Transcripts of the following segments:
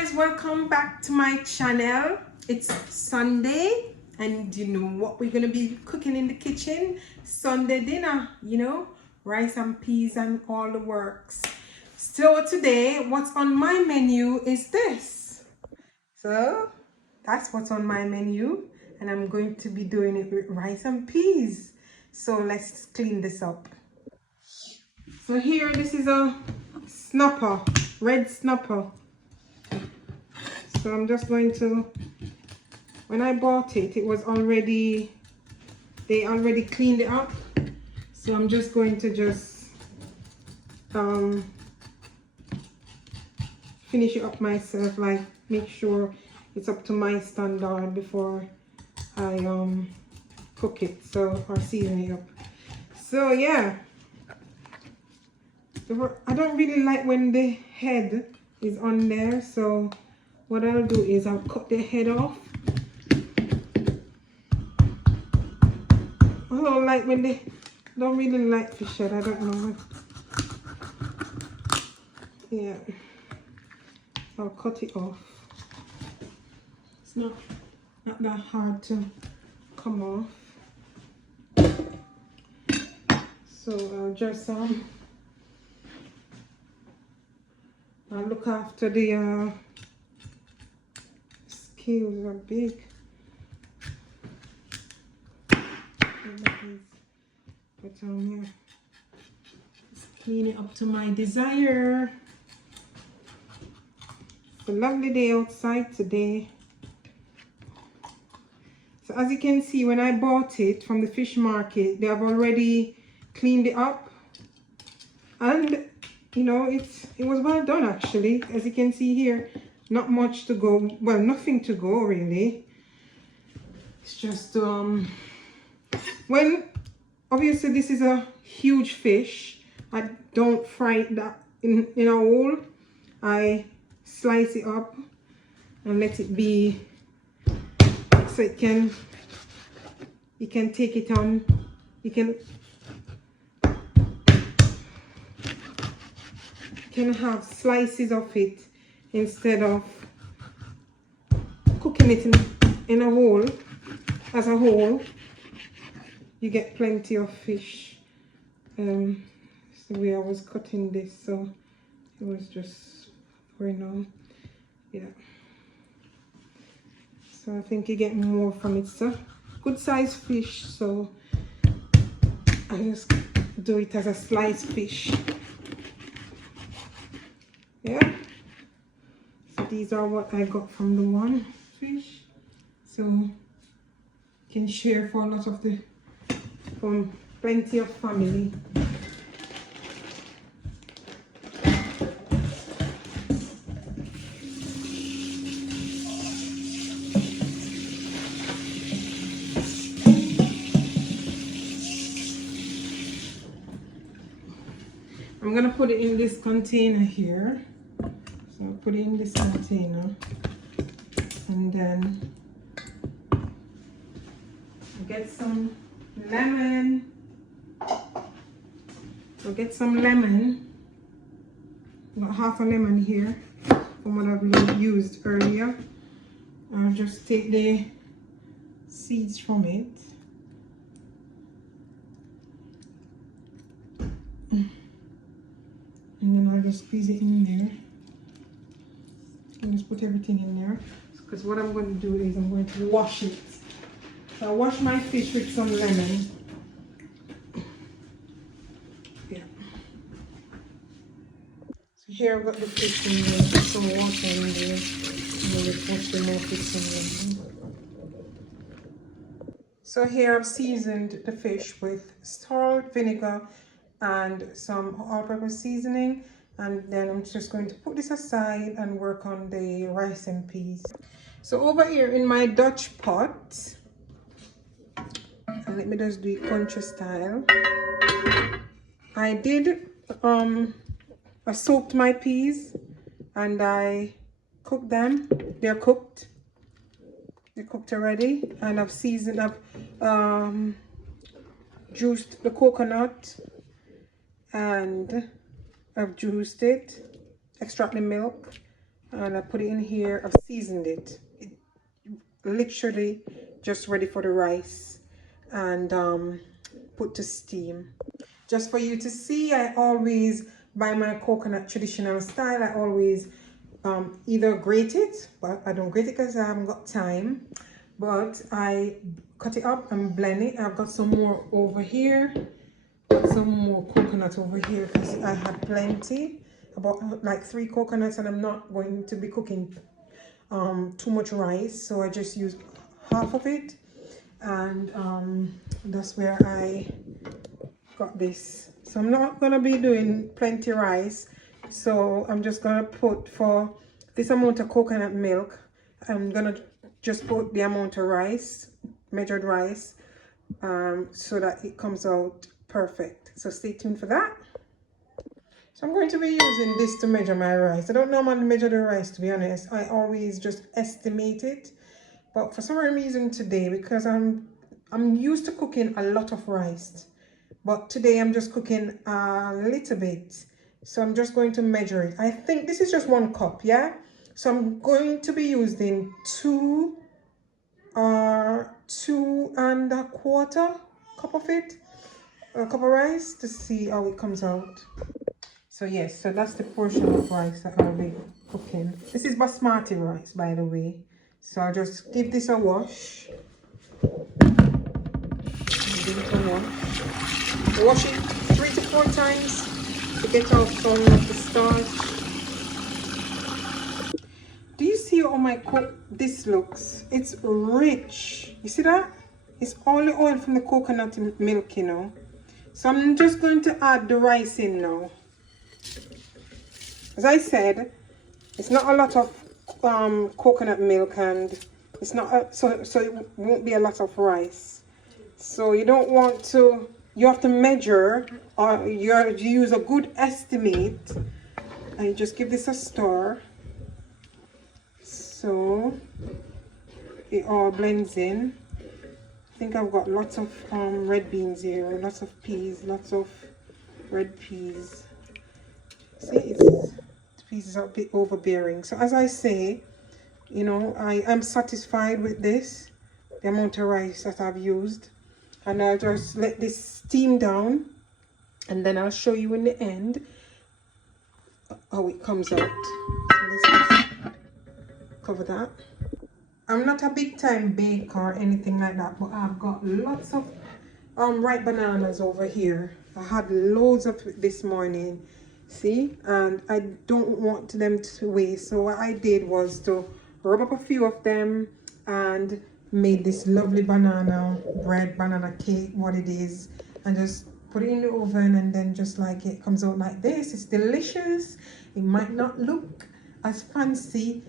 guys, welcome back to my channel. It's Sunday and you know what we're gonna be cooking in the kitchen. Sunday dinner, you know, rice and peas and all the works. So today what's on my menu is this. So that's what's on my menu and I'm going to be doing it with rice and peas. So let's clean this up. So here, this is a snapper, red snapper. So I'm just going to, when I bought it, it was already, they already cleaned it up. So I'm just going to finish it up myself, like make sure it's up to my standard before I cook it, so, or season it up. So yeah, I don't really like when the head is on there, so what I'll do is I'll cut the head off. I don't like when they don't really like fish head, I don't know. Yeah, I'll cut it off. It's not that hard to come off. So I'll just I'll look after the scales are big. But yeah, just clean it up to my desire. It's a lovely day outside today. So as you can see, when I bought it from the fish market, they have already cleaned it up, and you know, it was well done actually. As you can see here, not much to go, well, nothing to go really. It's just when obviously this is a huge fish, I don't fry it that in a whole. I slice it up and let it be, so you can take it on, you can have slices of it instead of cooking it in a whole. As a whole, you get plenty of fish. It's the way I was cutting this, so it was just for now. Yeah, so I think you get more from it. So good sized fish, so I just do it as a sliced fish. Yeah, so these are what I got from the one fish, so you can share for a lot of the from plenty of family. I'm gonna put it in this container here. So I'll put it in this container, and then I'll get some lemon. I'll get some lemon. Got half a lemon here from what I've used earlier. I'll just take the seeds from it. And then I'll just squeeze it in there. And just put everything in there. Because what I'm going to do is I'm going to wash it. So I'll wash my fish with some lemon. Yeah. So here I've got the fish in there, put some water in there. And then just wash them off with some lemon. So here I've seasoned the fish with salt, vinegar, and some all-purpose seasoning, and then I'm just going to put this aside and work on the rice and peas. So over here in my Dutch pot, and let me just do it country style, I did I soaked my peas and I cooked them. They're cooked already, and I've seasoned up, juiced the coconut, and I've juiced it, extract the milk, and I put it in here. I've seasoned it. Literally just ready for the rice and put to steam. Just for you to see, I always buy my coconut traditional style. I always either grate it, but I don't grate it because I haven't got time, but I cut it up and blend it. I've got some more over here, got some more coconut over here because I had plenty. I bought like 3 coconuts, and I'm not going to be cooking too much rice, so I just use half of it, and that's where I got this. So I'm not gonna be doing plenty rice, so I'm just gonna put, for this amount of coconut milk, I'm gonna just put the amount of rice, measured rice, so that it comes out perfect. So stay tuned for that. So I'm going to be using this to measure my rice. I don't normally measure the rice, to be honest. I always just estimate it. But for some reason today, because I'm used to cooking a lot of rice, but today I'm just cooking a little bit. So I'm just going to measure it. I think this is just 1 cup, yeah? So I'm going to be using 2 2¼ cup of it, a cup of rice, to see how it comes out. So yes, so that's the portion of rice that I'll be cooking. This is basmati rice, by the way. So I'll just give this a wash. Give it a wash. Wash it 3 to 4 times to get out some of the starch. Do you see how my this looks? It's rich. You see that? It's all the oil from the coconut milk, you know. So I'm just going to add the rice in now. As I said, it's not a lot of coconut milk, and it's not so it won't be a lot of rice. So you don't want to, you have to measure, or you use a good estimate, and you just give this a stir so it all blends in. I think I've got lots of red beans here, lots of peas, lots of red peas. See, the peas are a bit overbearing. So as I say, you know, I am satisfied with this, the amount of rice that I've used, and I'll just let this steam down, and then I'll show you in the end how it comes out. So let's just cover that. I'm not a big time baker or anything like that, but I've got lots of ripe bananas over here. I had loads of it this morning, see, and I don't want them to waste. So what I did was to rub up a few of them and made this lovely banana bread, banana cake, what it is, and just put it in the oven, and then just like it comes out like this. It's delicious. It might not look as fancy,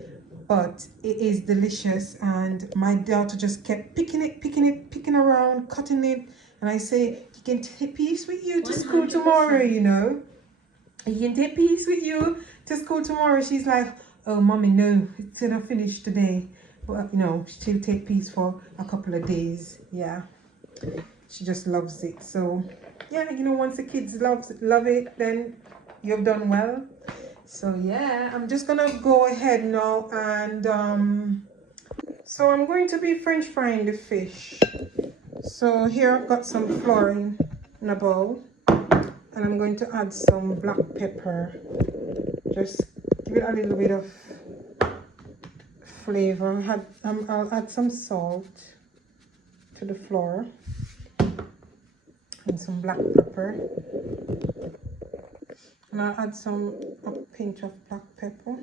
but it is delicious, and my daughter just kept picking around, cutting it, and I say, you can take peace with you to 100%. School tomorrow, you know. You can take peace with you to school tomorrow. She's like, oh mommy, no, it's not finished today. But you know, she'll take peace for a couple of days. Yeah, she just loves it. So yeah, you know, once the kids love it, then you've done well. So yeah, I'm just gonna go ahead now, and so I'm going to be French frying the fish. So here I've got some flour in a bowl, and I'm going to add some black pepper. Just give it a little bit of flavor. I'll add some salt to the flour and some black pepper, and I'll add a pinch of black pepper,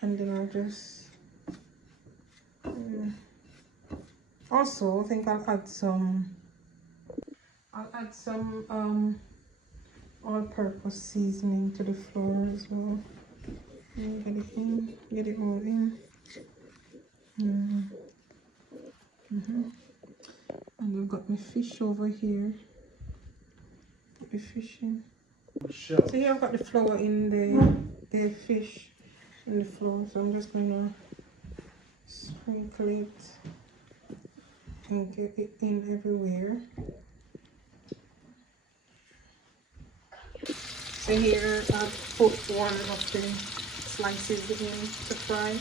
and then I'll just also I think I'll add some all-purpose seasoning to the flour as well. Get it in, get it all in. And I've got my fish over here. Put the fish in. So here I've got the flour in the fish in the flour. So I'm just gonna sprinkle it and get it in everywhere. So here I've put one of the slices in to fry.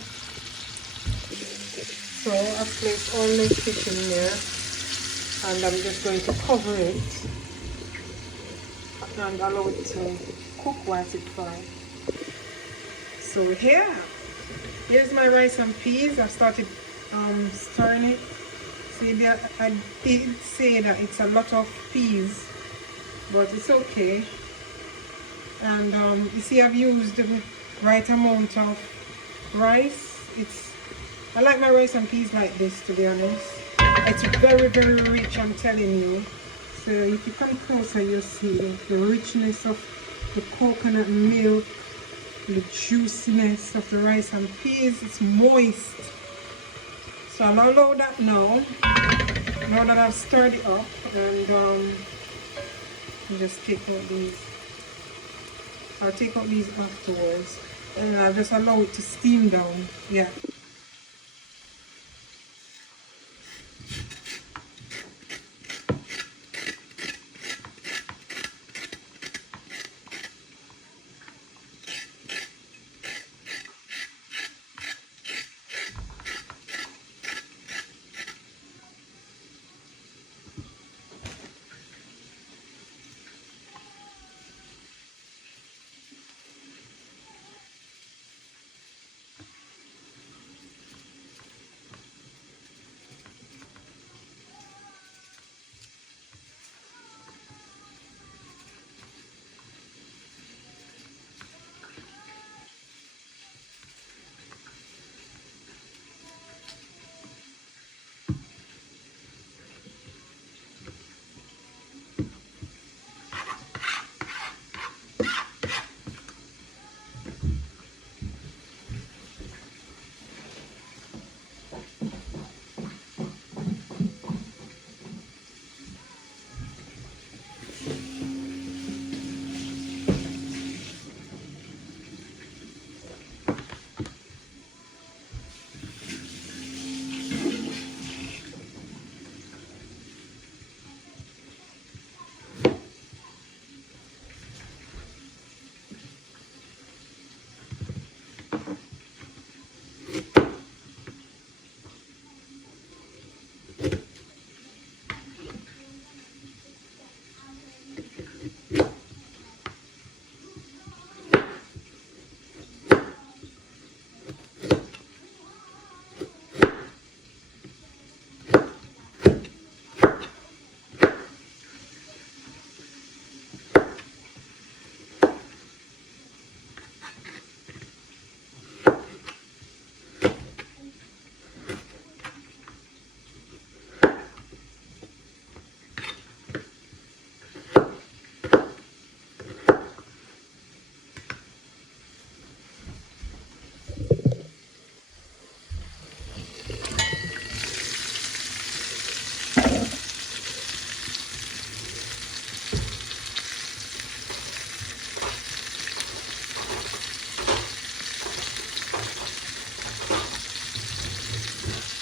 So I've placed all the fish in there, and I'm just going to cover it and allow it to cook whilst it fries. So here's my rice and peas. I started stirring it. See there, I did say that it's a lot of peas, but it's okay. And you see, I've used the right amount of rice. I like my rice and peas like this, to be honest. It's very, very rich, I'm telling you. So if you come closer, you'll see the richness of the coconut milk, the juiciness of the rice and peas. It's moist. So I'll allow that now. Now that I've stirred it up, and just take out these. I'll take out these afterwards, and I'll just allow it to steam down. Yeah.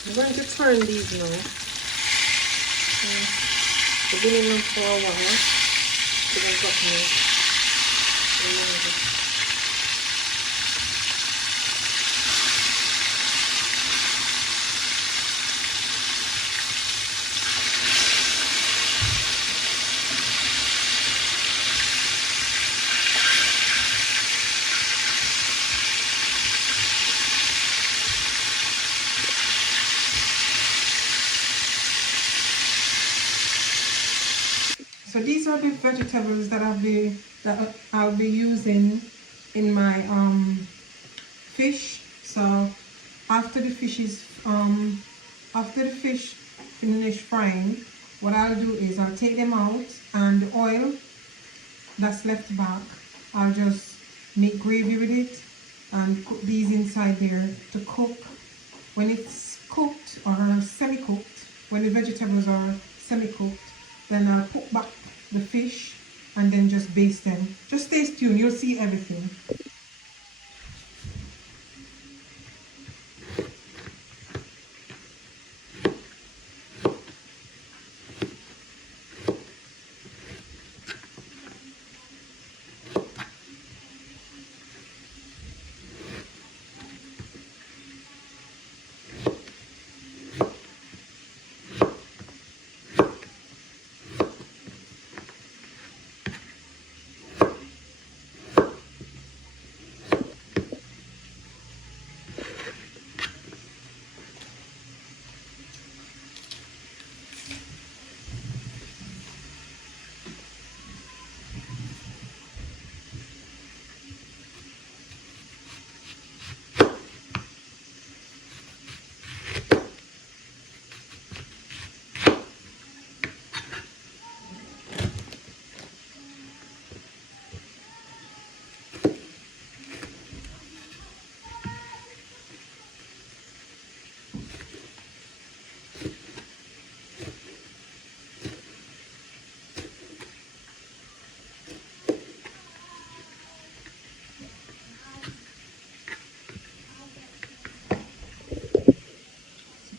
I'm going to turn these now. Beginning them for a while. So they got me. So these are the vegetables that I'll be using in my fish. So after the fish finish frying, what I'll do is I'll take them out, and the oil that's left back, I'll just make gravy with it and put these inside there to cook. When it's cooked or semi-cooked, when the vegetables are semi-cooked, then I'll put back the fish and then just baste them. Just stay tuned, you'll see everything.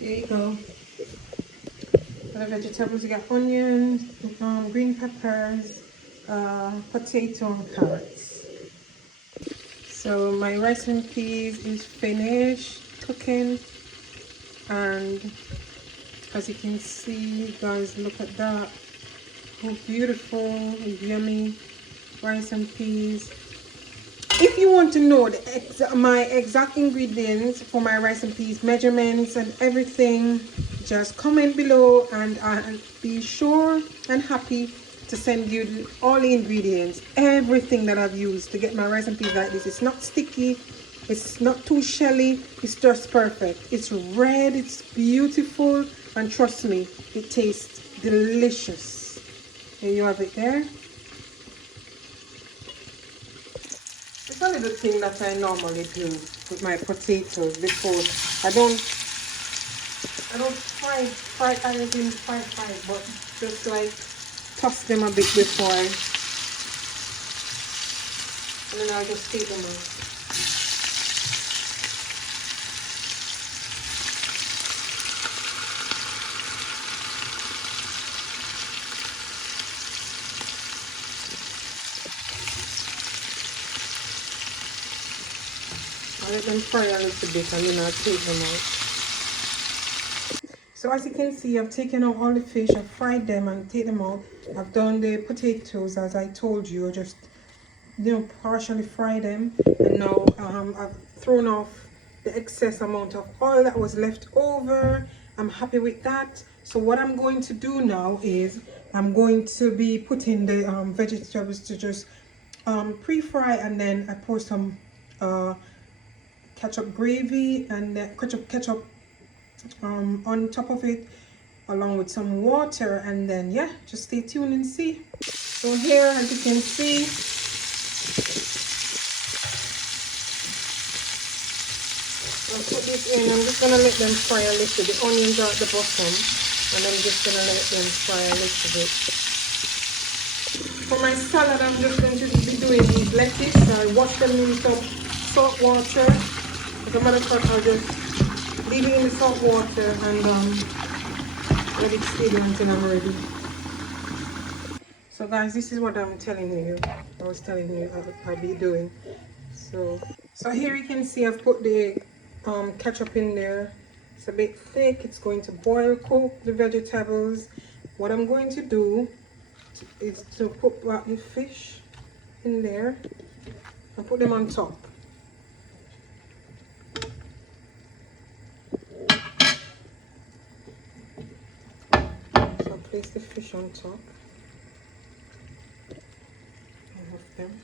There you go. For the vegetables, you got onions, green peppers, potato, and carrots. So my rice and peas is finished cooking, and as you can see, guys, look at that. Oh, beautiful, yummy rice and peas. If you want to know my exact ingredients for my rice and peas, measurements and everything, just comment below, and I'll be sure and happy to send you all the ingredients, everything that I've used to get my rice and peas like this. It's not sticky, it's not too shelly, it's just perfect. It's red, it's beautiful, and trust me, it tastes delicious. There you have it there. It's a little thing that I normally do with my potatoes before. I don't fry everything fry, but just like toss them a bit before and then I'll just take them out. I'll let them fry a little bit and then I'll take them out. So as you can see, I've taken out all the fish, I've fried them and take them out. I've done the potatoes as I told you, just partially fry them, and now I've thrown off the excess amount of oil that was left over. I'm happy with that. So what I'm going to do now is I'm going to be putting the vegetables to just pre-fry, and then I pour some ketchup gravy and ketchup on top of it, along with some water, and then yeah, just stay tuned and see. So here, as you can see, I'll put this in. I'm just gonna let them fry a little. The onions are at the bottom, and I'm just gonna let them fry a little bit. For my salad, I'm just going to be doing these lettuce. I wash them in some salt water. As a matter of fact, I'll just leave it in the salt water and let it stay there until I'm ready. So guys, this is what I'm telling you. I was telling you I'll be doing. So here you can see I've put the ketchup in there. It's a bit thick. It's going to boil, cook the vegetables. What I'm going to do is to put back the fish in there and put them on top. So place the fish on top. Of them.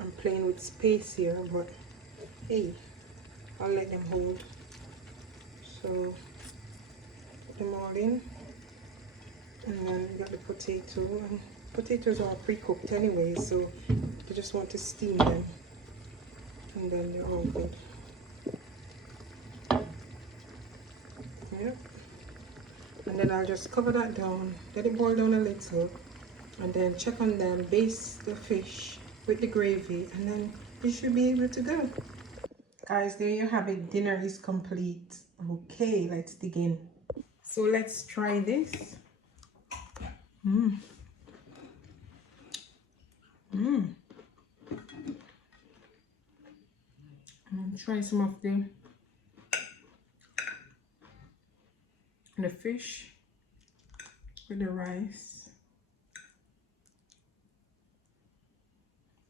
I'm playing with space here, but hey, I'll let them hold. So put them all in, and then we got the potato, and potatoes are pre-cooked anyway, so you just want to steam them, and then they're all good. Yep. And then I'll just cover that down, let it boil down a little, and then check on them, baste the fish with the gravy, and then you should be able to go. Guys, there you have it. Dinner is complete. Okay, let's dig in. So let's try this. I'm try some of the fish with the rice.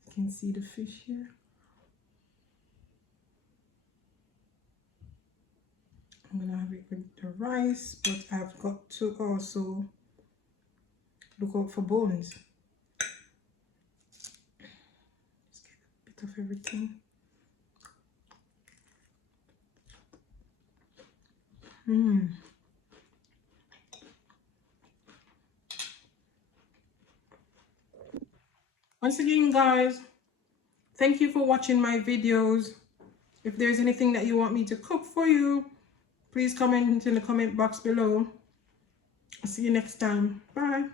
You can see the fish here. I'm gonna have it with the rice, but I've got to also look out for bones. Just get a bit of everything. Once again, guys, thank you for watching my videos. If there's anything that you want me to cook for you, please comment in the comment box below. I'll see you next time. Bye.